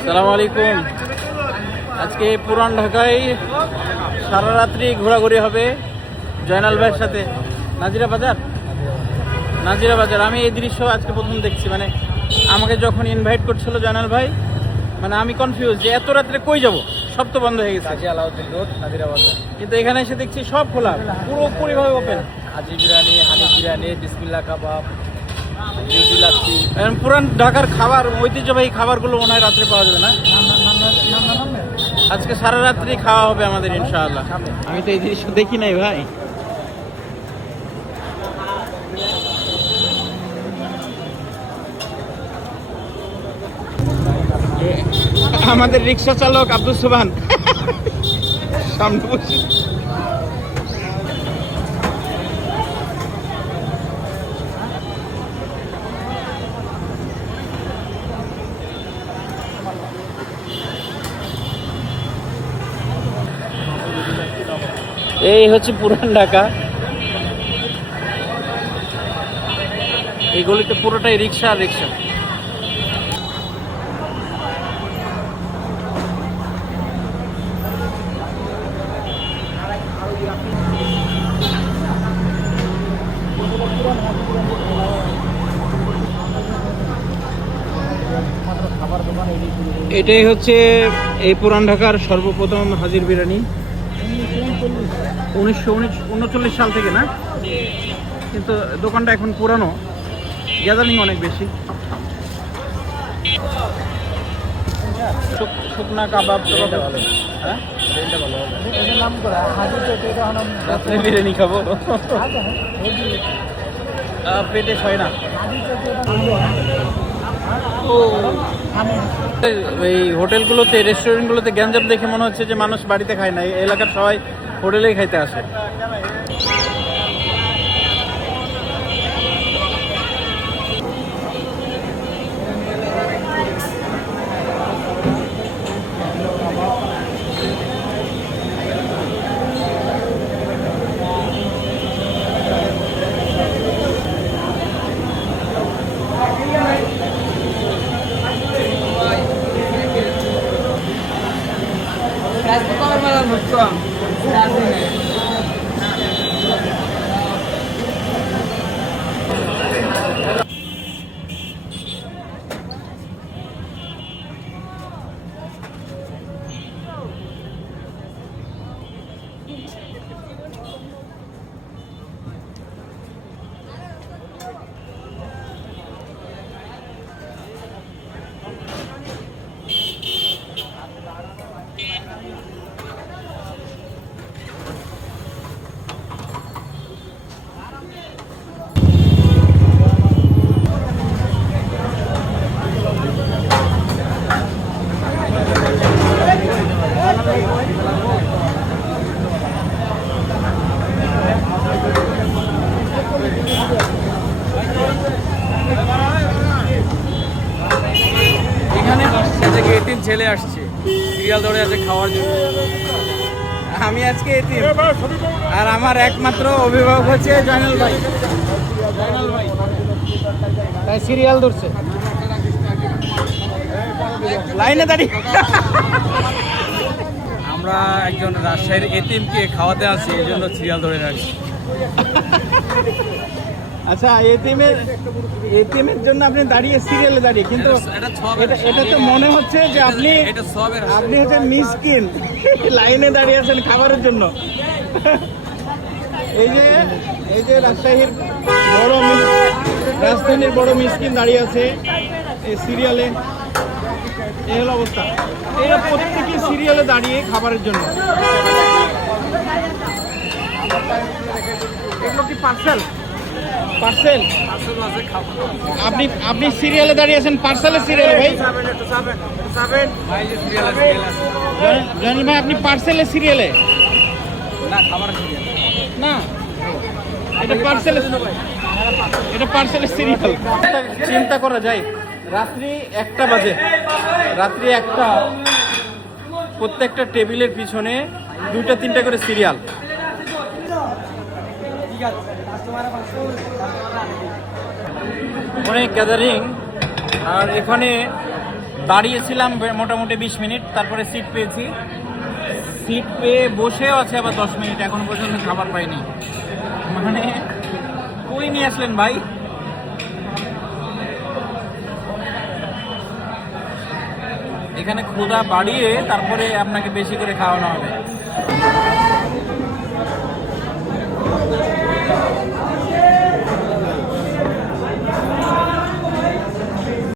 আসসালামু আলাইকুম। আজকে পুরান ঢাকায় সারা রাত্রি ঘোরাঘুরি হবে জয়নাল ভাইয়ের সাথে। নাজিরা বাজার আমি এই দৃশ্য আজকে প্রথম দেখছি। মানে আমাকে যখন ইনভাইট করছিল জয়নাল ভাই, মানে আমি কনফিউজ যে এত রাত্রে কই যাব, সব তো বন্ধ হয়ে গেছে। আলাউদ্দিন রোড, নাজিরা বাজার। কিন্তু এখানে এসে দেখছি সব খোলা, পুরোপুরিভাবে ওপেন। হাজি বিরিয়ানি, হানি বিরিয়ানি, বিসমিল্লাহ কাবাব, বিউটি লাচ্ছি। পুরান ঢাকার খাবার, ঐতিহ্যবাহী খাবারগুলো মনে হয় রাত্রে পাওয়া যাবে না। আজকে সারা রাত্রি খাওয়া হবে আমাদের ইনশাআল্লাহ। আমি তো এই দৃশ্য দেখি নাই ভাই। আমাদের রিক্সা চালক আব্দুল সুবহান সামনে বসে। এই হচ্ছে পুরান ঢাকা। এই গলিতে পুরোটাই রিক্সা আর রিক্সা। এটাই হচ্ছে এই পুরান ঢাকার সর্বপ্রথম হাজির বিরিয়ানি। 1939 সাল থেকে না, কিন্তু দোকানটা এখন পুরানো, গ্যাদারিং অনেক বেশি। শুকনা কাবাব ভালো। হ্যাঁ, রাত্রে বিরিয়ানি খাবো, পেটে হয় না। এই হোটেলগুলোতে, রেস্টুরেন্টগুলোতে গ্যাঞ্জাম দেখে মনে হচ্ছে যে মানুষ বাড়িতে খায় না, এই এলাকার সবাই হোটেলেই খাইতে আসে। ছেলে আসছে সিরিয়াল ধরে আছে খাওয়ার জন্য। আমি আজকে এতিম, আর আমার একমাত্র অভিভাবক হচ্ছে জয়নাল ভাই। তাই সিরিয়াল ধরছে, লাইনে দাঁড়িয়ে। আমরা একজন রাজশাহীর এতিমকে খাওয়াতে আসি, এই জন্য সিরিয়াল ধরে রাখছি। আচ্ছা, এতিমের জন্য আপনি দাঁড়িয়ে সিরিয়ালে দাঁড়িয়ে, কিন্তু এটা তো মনে হচ্ছে যে আপনি হচ্ছেন মিসকিন, লাইনে দাঁড়িয়ে আছেন খাবারের জন্য। এই যে রাজধানীর বড় মিসকিন দাঁড়িয়ে আছে এই সিরিয়ালে। এই হলো অবস্থা। এরা প্রত্যেকে সিরিয়ালে দাঁড়িয়ে খাবারের জন্য। এগুলো কি পার্সেল? আপনি সিরিয়ালে দাঁড়িয়ে আছেন, পার্সেলের সিরিয়ালে ভাই। জয়নাল ভাই, আপনি পার্সেলের সিরিয়ালে না, এটা পার্সেলের সিরিয়াল। চিন্তা করা যায়, রাত্রি 1টা বাজে, প্রত্যেকটা টেবিলের পিছনে 2টা-3টা করে সিরিয়াল। অনেক গ্যাদারিং, আর এখানে দাঁড়িয়েছিলাম মোটামুটি 20 মিনিট, তারপরে সিট পেয়েছি। সিট পেয়ে বসেও আছে আবার 10 মিনিট, এখন পর্যন্ত খাবার পাইনি। মানে কই নিয়ে আসলেন ভাই? এখানে ক্ষুধা বাড়িয়ে তারপরে আপনাকে বেশি করে খাওয়ানো হবে।